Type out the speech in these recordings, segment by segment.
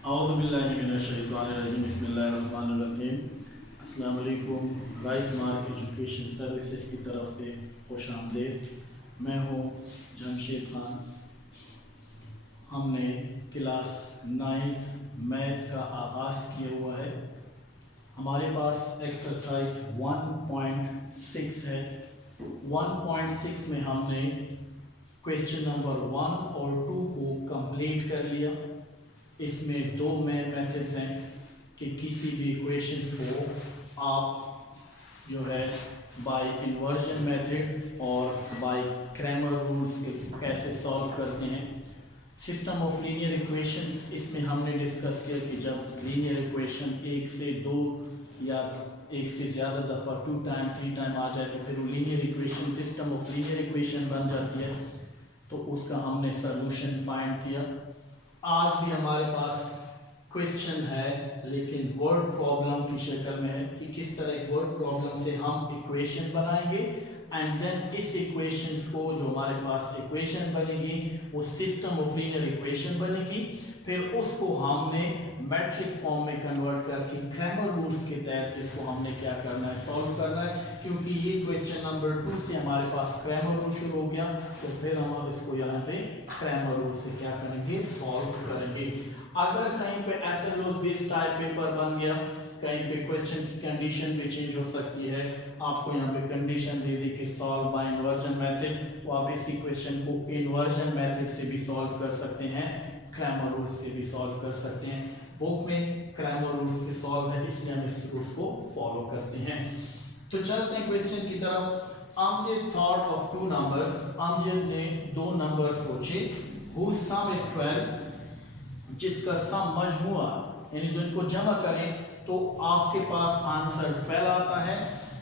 औज़ुबिल्लाहिमिनश्शैतानिर्रजीम बिस्मिल्लाहिर्रहमानिर्रहीम। अस्सलाम वालेकुम। राइज मार्क एजुकेशन सर्विसेज की तरफ से खुश आमदीद। मैं हूँ जमशेद खान। हमने क्लास 9 मैथ का आगाज़ किया हुआ है। हमारे पास एक्सरसाइज 1.6 है। 1.6 में हमने क्वेश्चन नंबर 1 और 2 को कंप्लीट कर लिया। इसमें दो मेन मेथड्स हैं कि किसी भी इक्वेशंस को आप जो है बाय इन्वर्जन मेथड और बाय क्रैमर रूल्स के कैसे सॉल्व करते हैं। सिस्टम ऑफ लीनियर इक्वेशंस, इसमें हमने डिस्कस किया कि जब लीनियर इक्वेशन एक से दो या एक से ज़्यादा दफ़ा 2 टाइम 3 टाइम आ जाए तो फिर वो linear equation system of linear equation बन जाती है। तो उसका हमने सलूशन फाइंड किया। आज भी हमारे पास क्वेश्चन है लेकिन वर्ड प्रॉब्लम की शक्ल में है कि किस तरह एक वर्ड प्रॉब्लम से हम इक्वेशन बनाएंगे एंड देन इस इक्वेशंस को जो हमारे पास इक्वेशन बनेगी वो सिस्टम ऑफ लीनियर इक्वेशन बनेगी। फिर उसको हमने मैट्रिक फॉर्म में कन्वर्ट करके क्रैमर रूल्स के तहत इसको हमने क्या करना है, सॉल्व करना है। क्योंकि ये क्वेश्चन नंबर 2 से हमारे पास क्रैमर रूल शुरू हो गया तो फिर हम अब इसको यहाँ पे क्रैमर रूल से क्या करेंगे, सॉल्व करेंगे। अगर कहीं पे एसएलओ बेस्ड टाइप पेपर बन गया, कहीं पे क्वेश्चन की कंडीशन भी चेंज हो सकती है, आपको यहाँ पे कंडीशन दे दी कि सॉल्व बाय इन्वर्जन मेथड, तो आप इसी क्वेश्चन को इन्वर्जन मेथड से भी सॉल्व कर सकते हैं, क्रैमर रूल्स से भी सॉल्व कर सकते हैं। बुक में क्रैमर रूल्स से सॉल्व है इसलिए हम इस रूल्स को फॉलो करते हैं। तो चलते हैं क्वेश्चन की तरफ। Amjad thought of 2 numbers, Amjad ने 2 नंबर सोचे, whose sum is 12, जिसका सम मजमुआ यानी जिनको जमा करें तो आपके पास आंसर 12 आता है।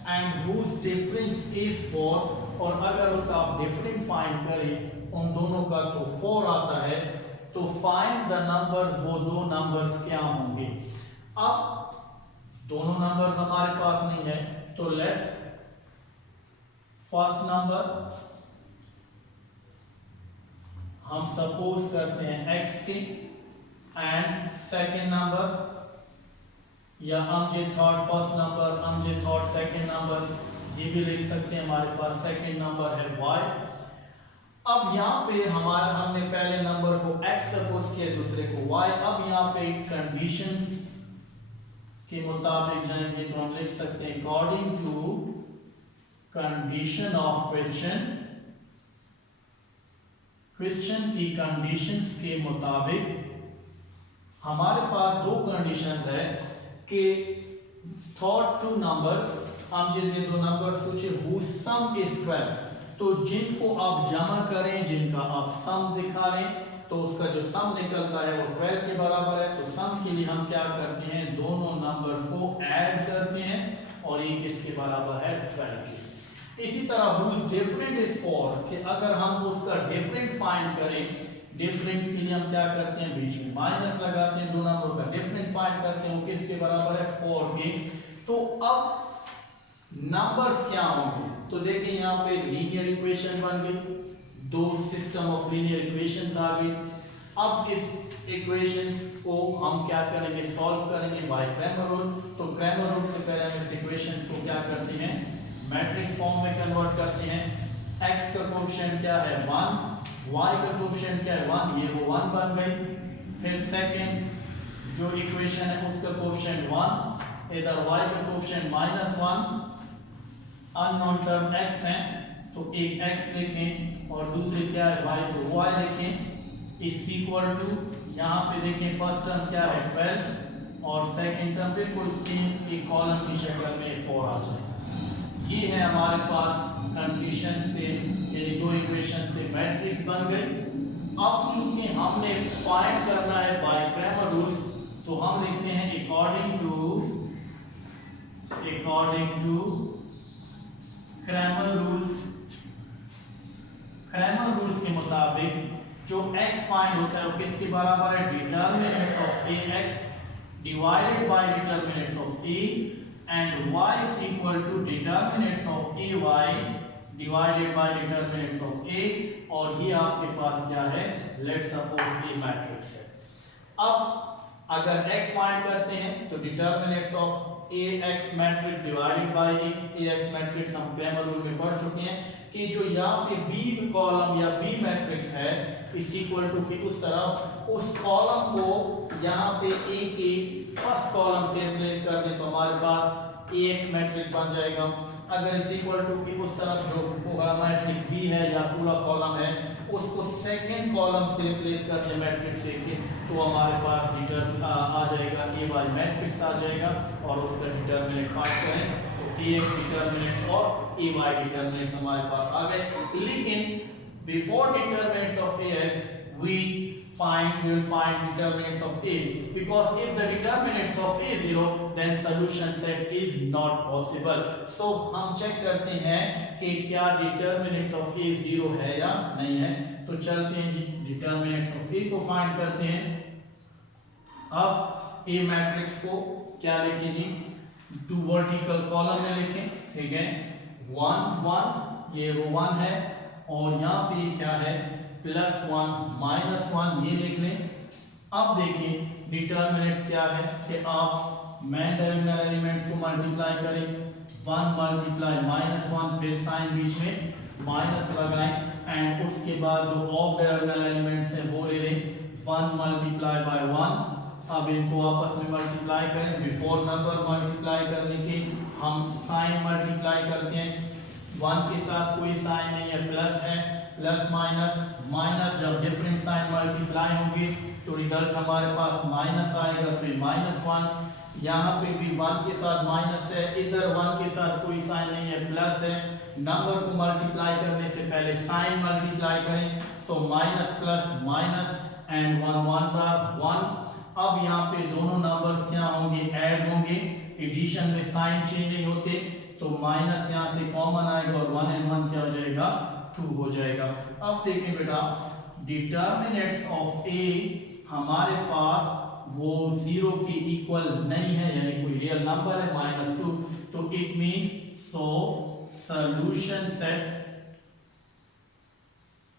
एंड whose difference is 4, और अगर उसका आप डिफरेंस फाइंड करें उन दोनों का तो 4 आता है। तो फाइंड द नंबर, वो 2 नंबर्स क्या होंगे। अब दोनों नंबर हमारे पास नहीं है तो लेट फर्स्ट नंबर हम सपोज करते हैं x के एंड सेकंड नंबर, या Amjad thought first number, Amjad thought second number, ये भी लिख सकते हैं। हमारे पास सेकंड नंबर है y। अब यहाँ पे हमने पहले नंबर को x सपोज किया, दूसरे को y। अब यहाँ पे कंडीशंस के मुताबिक जाएंगे तो हम लिख सकते हैं according to condition of question, question की कंडीशंस के मुताबिक हमारे पास 2 कंडीशन है कि थॉट 2 नंबर्स, हम जिनने 2 नंबर सोचे whose sum is 12, तो जिनको आप जमा करें, जिनका आप सम दिखा लें तो उसका जो सम निकलता है वो 12 के बराबर है। तो सम के लिए हम क्या करते हैं, दोनों नंबर्स को ऐड करते हैं और ये किसके बराबर है, 12 के। इसी तरह whose difference is 4, कि अगर हम उसका डिफरेंस फाइंड करें, डिफरेंस के लिए हम क्या करते हैं, बीच में माइनस लगाते हैं, 2 नंबर का डिफरेंस फाइंड करते हैं वो किसके बराबर है, 4 के। तो अब नंबर्स क्या होंगे, तो देखिए यहाँ पे लीनियर इक्वेशन बन गई, 2 सिस्टम ऑफ लीनियर इक्वेशंस आ गई। अब इस इक्वेशंस को हम क्या करेंगे, सॉल्व करेंगे बाय क्रैमर रूल। तो क्रैमर रूल से पहले हम इस इक्वेशंस को क्या करते हैं, मैट्रिक्स फॉर्म में कन्वर्ट करते हैं। x का कोएफिशिएंट क्या है, 1, y का कोएफिशिएंट क्या है, 1, ये वो 1 बन गई। फिर सेकंड जो इक्वेशन है उसका कोएफिशिएंट 1, इधर y का कोएफिशिएंट -1, अननोन टर्म x है तो एक x लिखें और दूसरी क्या है y, तो y लिखें इज इक्वल टू, यहाँ पे देखें फर्स्ट टर्म क्या है 12 और सेकंड टर्म बिल्कुल सेम एक कॉलम की शक्ल में 4 आ जाएगा। ये है हमारे पास कंडीशन से, यानी 2 इक्वेशन से मैट्रिक्स बन गई। अब चूंकि हमने फाइंड करना है बाय क्रैमर रूल्स तो हम लिखते हैं अकॉर्डिंग टू क्रैमर रूल्स के मुताबिक जो x फाइंड होता है वो किसके बराबर है, determinants of ax divided by determinants of a and y is equal to determinants of ay divided by determinants of a, और ये आपके पास क्या है, लेट्स सपोज a मैट्रिक्स है। अब अगर x फाइंड करते हैं तो determinants of ax matrix divided by ax matrix हम क्रैमर रूल में पढ़ चुके हैं कि जो यहाँ पे b कॉलम या b मैट्रिक्स है इज इक्वल टू कि उस तरफ उस कॉलम को यहाँ पे a के फर्स्ट कॉलम से रिप्लेस कर दें तो हमारे पास ax मैट्रिक्स बन जाएगा। अगर इज इक्वल टू कि उस तरफ जो मैट्रिक्स b है या पूरा कॉलम है उसको सेकंड कॉलम से रिप्लेस कर दें मैट्रिक्स a के तो हमारे पास आ जाएगा a वाई मैट्रिक्स आ जाएगा और उसका डिटर्मिनेंट फाइंड करें तो ax डिटर्मिनेंट्स और a वाई डिटर्मिनेंट्स हमारे पास आ गए। लेकिन before determinants of ax we will find determinants of a, because if the determinants of a 0 then solution set is not possible. So हम चेक करते हैं कि क्या determinants of a 0 है या नहीं है। तो चलते हैं जी determinants of a को फाइंड करते हैं। अब a मैट्रिक्स को क्या लिखें जी, 2 वर्टिकल कॉलम में लिखें, ठीक है, 1 1 ये रो 1 है और यहाँ पे क्या है +1 -1 ये लिख लें। अब देखिए डिटर्मिनेंट्स क्या है कि आप मेन डायगोनल एलिमेंट्स को मल्टीप्लाई करें, 1 मल्टीप्लाई -1 फिर साइन बीच में माइनस लगाएं एंड उसके बाद जो ऑफ डायगोनल एलिमेंट्स हैं वो ले लें 1 मल्टीप्लाई बाय 1। अब इनको आपस में मल्टीप्लाई करें, बिफोर नंबर मल्टीप्लाई करने के हम साइन मल्टीप्लाई करते हैं, 1 के साथ कोई साइन नहीं है प्लस है, प्लस माइनस माइनस जब डिफरेंट साइन मल्टीप्लाई होंगे तो रिजल्ट हमारे पास माइनस आएगा, फिर -1 यहाँ पे भी 1 के साथ माइनस है, इधर 1 के साथ कोई साइन नहीं है प्लस है। नंबर को मल्टीप्लाई करने से पहले साइन मल्टीप्लाई करें, so minus plus minus and 1 1s are 1। अब यहाँ पे दोनों नंबर्स क्या होंगे, ऐड होंगे, एडिशन में साइन चेंज नहीं होते तो माइनस यहाँ से कॉमन आएगा और 1 and 1 क्या हो जाएगा 2 हो जाएगा। अब देखें बेटा डिटर्मिनेंट्स ऑफ a हमारे पास वो 0 के इक्वल नहीं है, यानी कोई रियल नंबर है -2, तो it means so solution set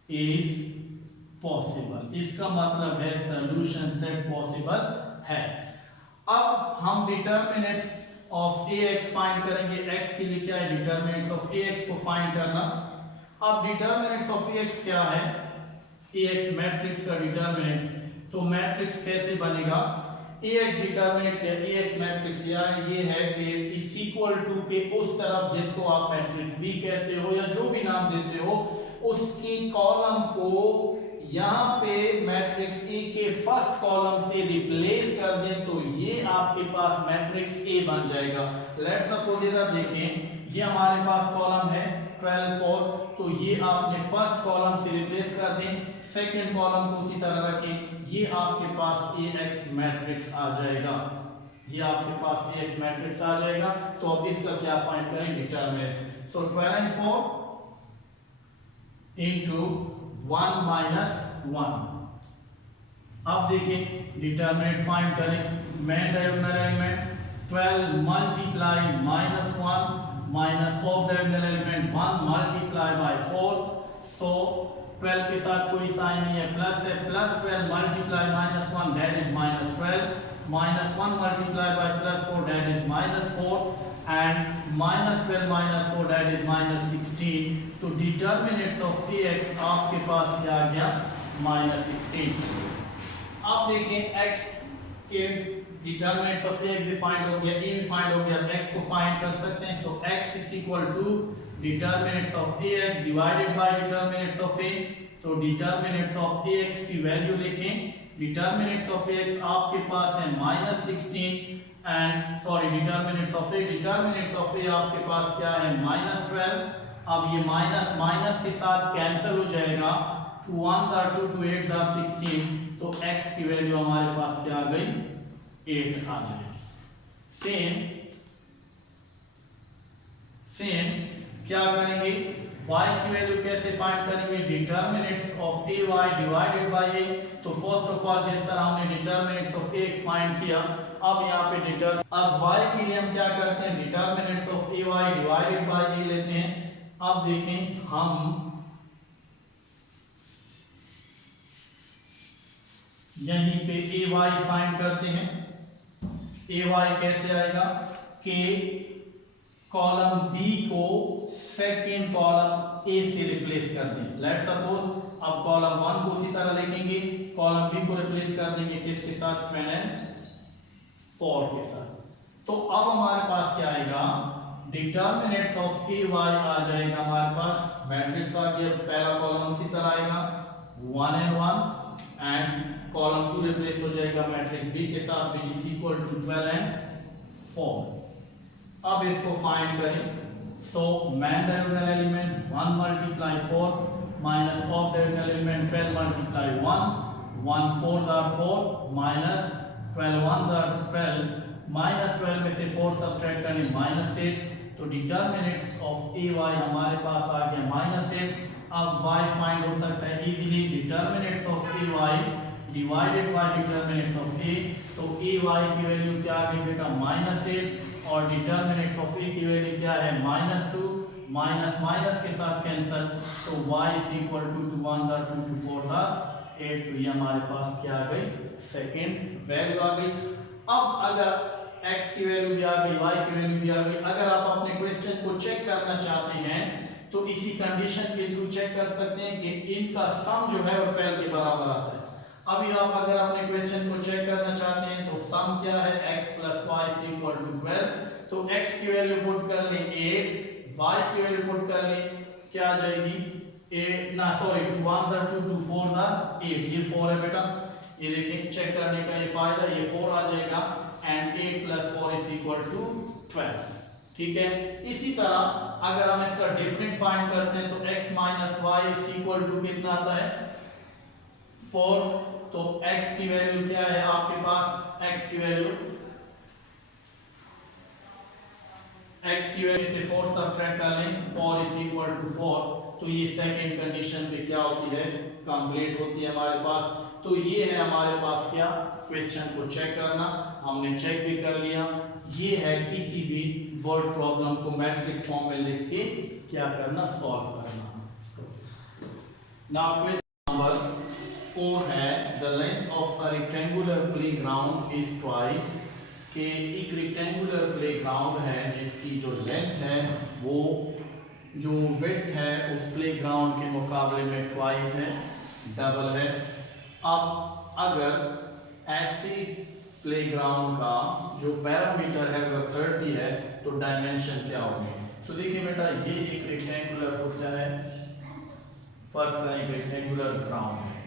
is possible, इसका मतलब है सॉल्यूशन सेट पॉसिबल है। अब हम डिटर्मिनेंट्स ऑफ ax फाइंड करेंगे, x के लिए क्या है डिटर्मिनेंट्स ऑफ ax को फाइंड करना। अब डिटर्मिनेंट्स ऑफ ax क्या है, ax मैट्रिक्स का डिटर्मिनेंट, तो मैट्रिक्स कैसे बनेगा, ax डिटर्मिनेंट्स या ax मैट्रिक्स या ये है कि इज इक्वल टू के उस तरफ जिसको आप मैट्रिक्स b कहते हो या जो भी नाम देते हो उसकी कॉलम को यहाँ पे मैट्रिक्स ए के फर्स्ट कॉलम से रिप्लेस कर दें तो ये आपके पास मैट्रिक्स ए बन जाएगा। लेट्स सपोज इधर देखें ये हमारे पास कॉलम है 12 4, तो ये आपने फर्स्ट कॉलम से रिप्लेस कर दें, सेकंड कॉलम को उसी तरह रखें, ये आपके पास ax मैट्रिक्स आ जाएगा, ये आपके पास ax मैट्रिक्स आ जाएगा। तो अब इसका क्या फाइंड करें डिटरमिनेंट, सो 12 and 4 into 1 - 1। अब देखिए डिटरमिनेंट फाइंड करें, main diagonal element 12 multiply -1 minus of diagonal element 1 multiply by 4, सो 12 के साथ कोई साइन नहीं है प्लस है, plus 12 multiply -1 that is -12, -1 multiply by +4 that is -4 and -12 -4 that is -16। तो डिटर्मिनेंट्स ऑफ ax आपके पास क्या आ गया -16। अब देखें x के डिटर्मिनेंट्स ऑफ ax भी फाइंड हो गया, a भी फाइंड हो गया, x को फाइंड कर सकते हैं। So x is equal to determinants of ax divided by determinants of a। तो डिटर्मिनेंट्स ऑफ ax की वैल्यू लिखें, डिटर्मिनेंट्स ऑफ ax आपके पास है -16 and sorry determinants of a आपके पास क्या है -12। अब ये माइनस माइनस के साथ कैंसिल हो जाएगा, 2 1s are 2 2 8s are 16, तो x की वैल्यू हमारे पास क्या आ गई 8 आ जाएगी। सेम क्या करेंगे, y की वैल्यू कैसे फाइंड करेंगे, determinants of ay divided by a। तो फर्स्ट ऑफ ऑल जिस तरह हमने डिटर्मिनेंट्स ऑफ x फाइंड किया, अब यहाँ पे अब y के लिए हम क्या करते हैं, determinants of ay divided by a लेते हैं। अब देखें हम यहीं पे ए वाई फाइंड करते हैं। ए वाई कैसे आएगा कि कॉलम बी को सेकेंड कॉलम ए से रिप्लेस कर दें। लेट्स सपोज अब कॉलम वन को उसी तरह लिखेंगे, कॉलम बी को रिप्लेस कर देंगे किसके साथ, 12 and 4 के साथ। तो अब हमारे पास क्या आएगा, डिटर्मिनेंट्स ऑफ ए वाई आ जाएगा हमारे पास, मैट्रिक्स आ गया, पहला कॉलम उसी तरह आएगा 1 and 1 एंड कॉलम 2 रिप्लेस हो जाएगा मैट्रिक्स बी के साथ which is equal to 12 and 4। अब इसको फाइंड करें। So main diagonal element 1 multiply 4 minus of diagonal element 12 multiply 1 4 are 4 minus 12 1 are 12 minus 12 में से 4 सब्ट्रैक्ट करें -8, तो डिटर्मिनेंट्स ऑफ ए वाई हमारे पास आ गया -8। अब y फाइंड हो सकता है easily, determinants of A Y divided by determinants of A, तो ए वाई की वैल्यू क्या आ गई बेटा -8 और डिटर्मिनेंट्स ऑफ ए की वैल्यू क्या है -2, माइनस माइनस के साथ कैंसिल, तो y इज इक्वल टू 1 था 2 to 4 था 8, तो ये हमारे पास क्या आ गई, सेकंड वैल्यू आ गई। अब अगर x की वैल्यू भी आ गई, y की वैल्यू भी आ गई, अगर आप अपने क्वेश्चन को चेक करना चाहते हैं तो इसी कंडीशन के थ्रू चेक कर सकते हैं कि इनका सम जो है वो 12 के बराबर आता है। अभी आप अगर अपने क्वेश्चन को चेक करना चाहते हैं तो सम क्या है, x plus y is equal to 12, तो x की वैल्यू पुट कर लें 8, y की वैल्यू पुट कर लें क्या आ जाएगी 8 ना सॉरी 2 1 था 2 2 4 था 8, ये 4 है बेटा, ये देखिए चेक करने का ये फायदा, ये 4 आ जाएगा and 8 plus 4 is equal to 12। ठीक है, इसी तरह अगर हम इसका डिफरेंट फाइंड करते हैं तो x minus y is equal to कितना आता है 4, तो x की वैल्यू क्या है आपके पास, x की वैल्यू से 4 सब्ट्रैक्ट कर लें 4 is equal to 4, तो ये सेकंड कंडीशन पे क्या होती है, कंप्लीट होती है हमारे पास। तो ये है हमारे पास क्या, क्वेश्चन को चेक करना, हमने चेक भी कर लिया। ये है किसी भी वर्ड प्रॉब्लम को मैट्रिक्स फॉर्म में लिख के क्या करना, सॉल्व करना। नाउ क्वेश्चन नंबर 4 है, the length of a rectangular playground is twice, कि एक रेक्टेंगुलर प्लेग्राउंड है जिसकी जो लेंथ है वो जो विड्थ है उस प्लेग्राउंड के मुकाबले में ट्वाइस है, डबल है। अब अगर ऐसे प्लेग्राउंड का जो पैरामीटर है अगर 30 है तो डायमेंशन क्या होंगे, तो देखिए बेटा ये एक रेक्टेंगुलर होता है, फर्स्ट का एक रेक्टेंगुलर ग्राउंड है।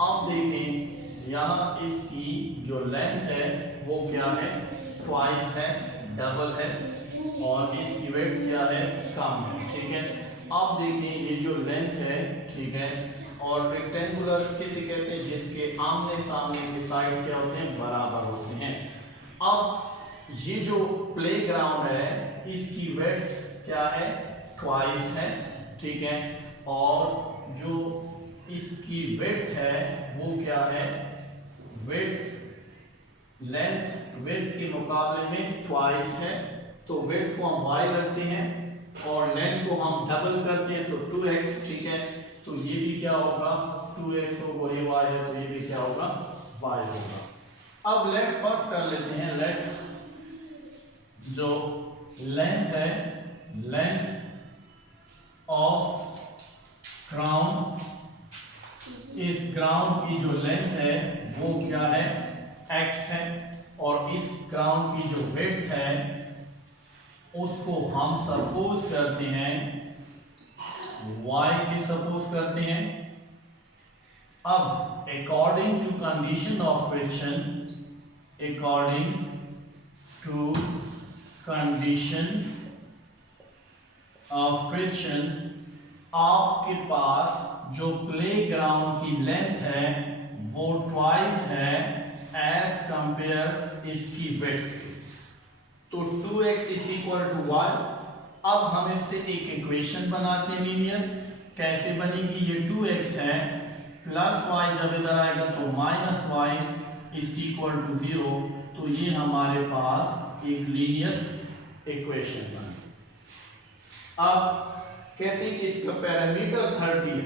अब देखें यहाँ इसकी जो लेंथ है वो क्या है, ट्वाइस है, डबल है, और इसकी विड्थ क्या है, कम है। ठीक है, अब देखिए ये जो लेंथ है, ठीक है, और रेक्टेंगुलर किसे कहते हैं, जिसके आमने सामने के साइड क्या होते हैं, बराबर होते हैं। अब ये जो प्लेग्राउंड है इसकी विड्थ क्या है, ट्वाइस है, ठीक है, और जो इसकी विड्थ है वो क्या है, विड्थ लेंथ विड्थ के मुकाबले में ट्वाइस है, तो विड्थ को हम y रखते हैं और लेंथ को हम डबल करते हैं तो 2x, ठीक है, तो ये भी क्या होगा 2x होगा, ये y है तो ये भी क्या होगा, y होगा। अब लेट फर्स्ट कर लेते हैं, लेट जो लेंथ है, लेंथ ऑफ ग्राउंड, इस ग्राउंड की जो लेंथ है वो क्या है, x है, और इस ग्राउंड की जो विड्थ है उसको हम सपोज करते हैं y के सपोज करते हैं। अब according to condition of question, according to condition of question, आपके पास जो प्लेग्राउंड की लेंथ है वो ट्वाइस है एज कंपेयर इसकी विड्थ, तो 2x is equal to y। अब हम इससे एक इक्वेशन बनाते हैं लीनियर, कैसे बनेगी, ये 2x है प्लस y जब इधर आएगा तो minus y is equal to 0, तो ये हमारे पास एक लीनियर इक्वेशन बनी। अब कहते हैं कि इसका पैरामीटर 30 है,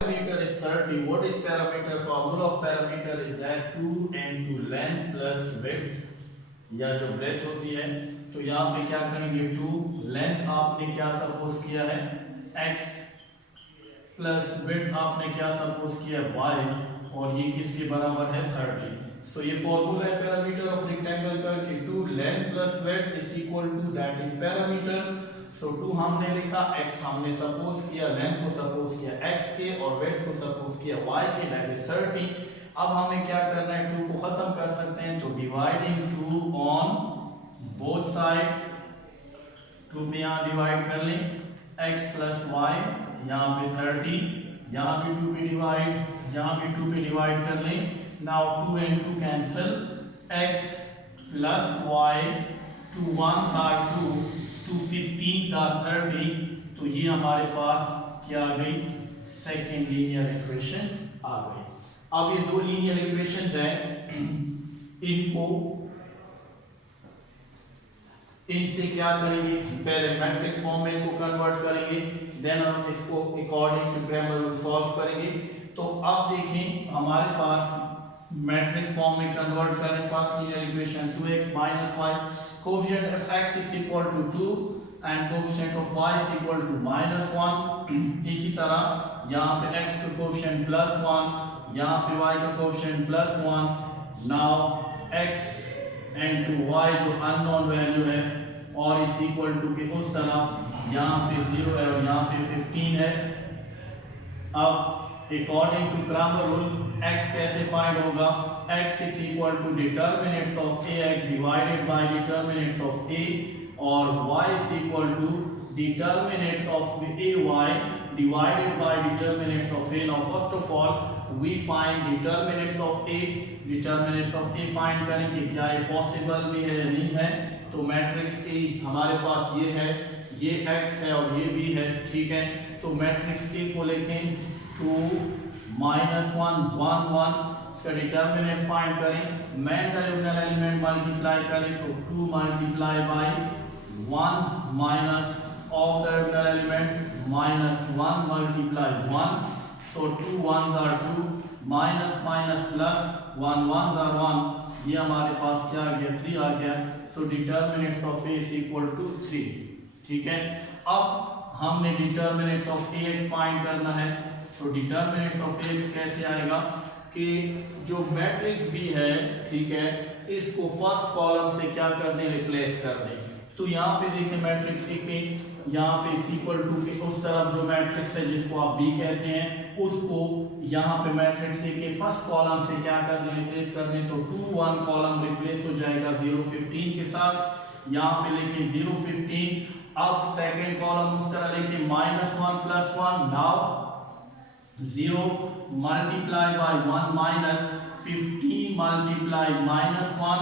parameter is 30. What is parameter? Formula of parameter is that 2 into length plus width, या जो breadth होती है। तो यहाँ पे क्या करेंगे, 2 लेंथ आपने क्या सपोज किया है x प्लस width आपने क्या सपोज किया है y, और ये किसके बराबर है 30। सो ये फॉर्मूला है पैरामीटर ऑफ रेक्टेंगल का कि 2 length plus width is equal to that is perimeter. So 2 हमने लिखा, x हमने सपोज किया, लेंथ को सपोज किया x के और width को सपोज किया y के, दैट इज 30। अब हमें क्या करना है, 2 को खत्म कर सकते हैं, तो डिवाइडिंग 2 ऑन बोथ साइड, 2 पे यहाँ डिवाइड कर लें, x प्लस y, यहाँ पे 30, यहाँ पे 2 पे डिवाइड, यहाँ पे 2 पे डिवाइड कर लें। Now 2 and 2 cancel, x plus y, 2 1s are 2, 2 15s are 30, तो ये हमारे पास क्या आ गई, सेकेंड लीनियर इक्वेशंस आ गई। अब ये 2 लीनियर इक्वेशंस हैं, इनसे क्या करेंगे, पहले मैट्रिक्स फॉर्म में इनको कन्वर्ट करेंगे, देन हम इसको according to Cramer rule solve करेंगे। तो अब देखें हमारे पास मैट्रिक्स फॉर्म में कन्वर्ट करें, first linear equation 2x minus 5, coefficient of x is equal to 2 and coefficient of y is equal to -1। इसी तरह यहाँ पे x का कोएफिशिएंट +1, यहाँ पे y का coefficient +1। Now x and two y जो अननोन वैल्यू है और इज इक्वल टू के उस तरफ यहाँ पे 0 है और यहाँ पे 15 है। अब according to Cramer rule x कैसे फाइंड होगा, x is equal to determinants of ax divided by determinants of a, और y is equal to determinants of ay divided by determinants of a। Now first of all we find determinants of a, determinants of a find करेंगे, क्या ये possible भी है या नहीं है। तो मैट्रिक्स A हमारे पास ये है, ये x है और ये भी है, ठीक है। तो मैट्रिक्स A को लिखें 2 -1 1 1, इसका डिटर्मिनेंट फाइंड करें, मेन डायगोनल एलिमेंट मल्टीप्लाई करें, सो 2 multiply by 1 minus of diagonal element -1 multiply 1, so 2 1s are 2, minus minus plus 1 1s are 1, ये हमारे पास क्या आ गया 3 आ गया। so determinants of a is equal to 3, ठीक है। अब हमने determinants of ax फाइंड करना है, तो determinants of ax कैसे आएगा कि जो मैट्रिक्स भी है, ठीक है, इसको फर्स्ट कॉलम से क्या कर दें, रिप्लेस कर दें। तो यहाँ पे देखिए मैट्रिक्स ए पे यहाँ पे इक्वल टू के उस तरफ जो मैट्रिक्स है जिसको आप बी कहते हैं, उसको यहाँ पे मैट्रिक्स ए के फर्स्ट कॉलम से क्या कर दें, रिप्लेस कर दें। तो 2 1 कॉलम रिप्लेस हो जाएगा 0 15 के साथ, यहाँ पे लेके 0 15। अब सेकंड कॉलम उस तरह लेके -1 + 1, now 0 multiply by 1 minus 15 multiply -1,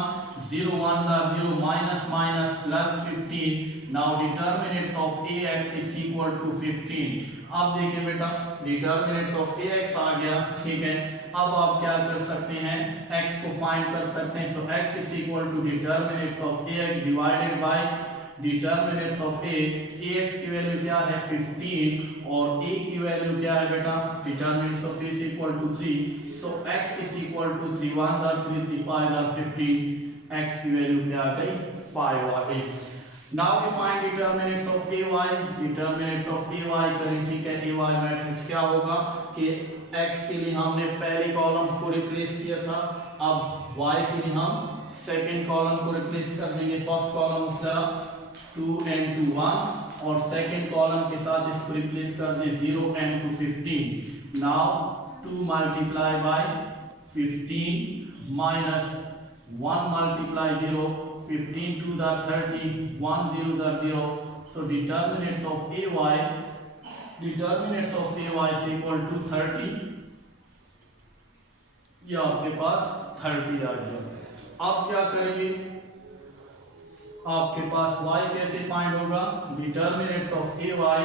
0 1 0 minus minus plus 15। now determinants of ax is equal to 15। अब देखिए बेटा determinants of ax आ गया, ठीक है। अब आप क्या कर सकते हैं, x को फाइंड कर सकते हैं। so x is equal to determinants of ax divided by determinants of a। ax की वैल्यू क्या है 15 और a की वैल्यू क्या है बेटा, determinants of a is equal to 3, so x is equal to 3 1 3 3 5 15, x की वैल्यू क्या आ गई 5 आ गई। Now we find determinants of ay, determinants of ay करें, ठीक है। ay मैट्रिक्स क्या होगा कि x के लिए हमने पहले कॉलम्स को रिप्लेस किया था, अब y के लिए हम सेकंड कॉलम को रिप्लेस कर देंगे। फर्स्ट कॉलम उस तरह 2 and 2 1 और सेकंड कॉलम के साथ इसको रिप्लेस कर दें 0 and 2 15। Now 2 multiply by 15 minus 1 multiply 0, 15 2s are 30, 1 0s are 0, so determinants of ay is equal to 30, ये आपके पास 30 आ गया। अब क्या करेंगे, आपके पास y कैसे फाइंड होगा, determinants of ay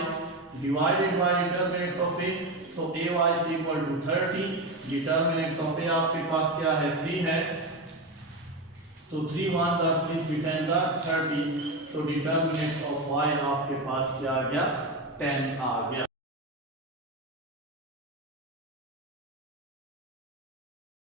divided by determinants of a, so ay is equal to 30, determinants of a आपके पास क्या है 3 है, तो 3 1 3 3 10 30, so determinant of y आपके पास क्या आ गया 10 आ गया।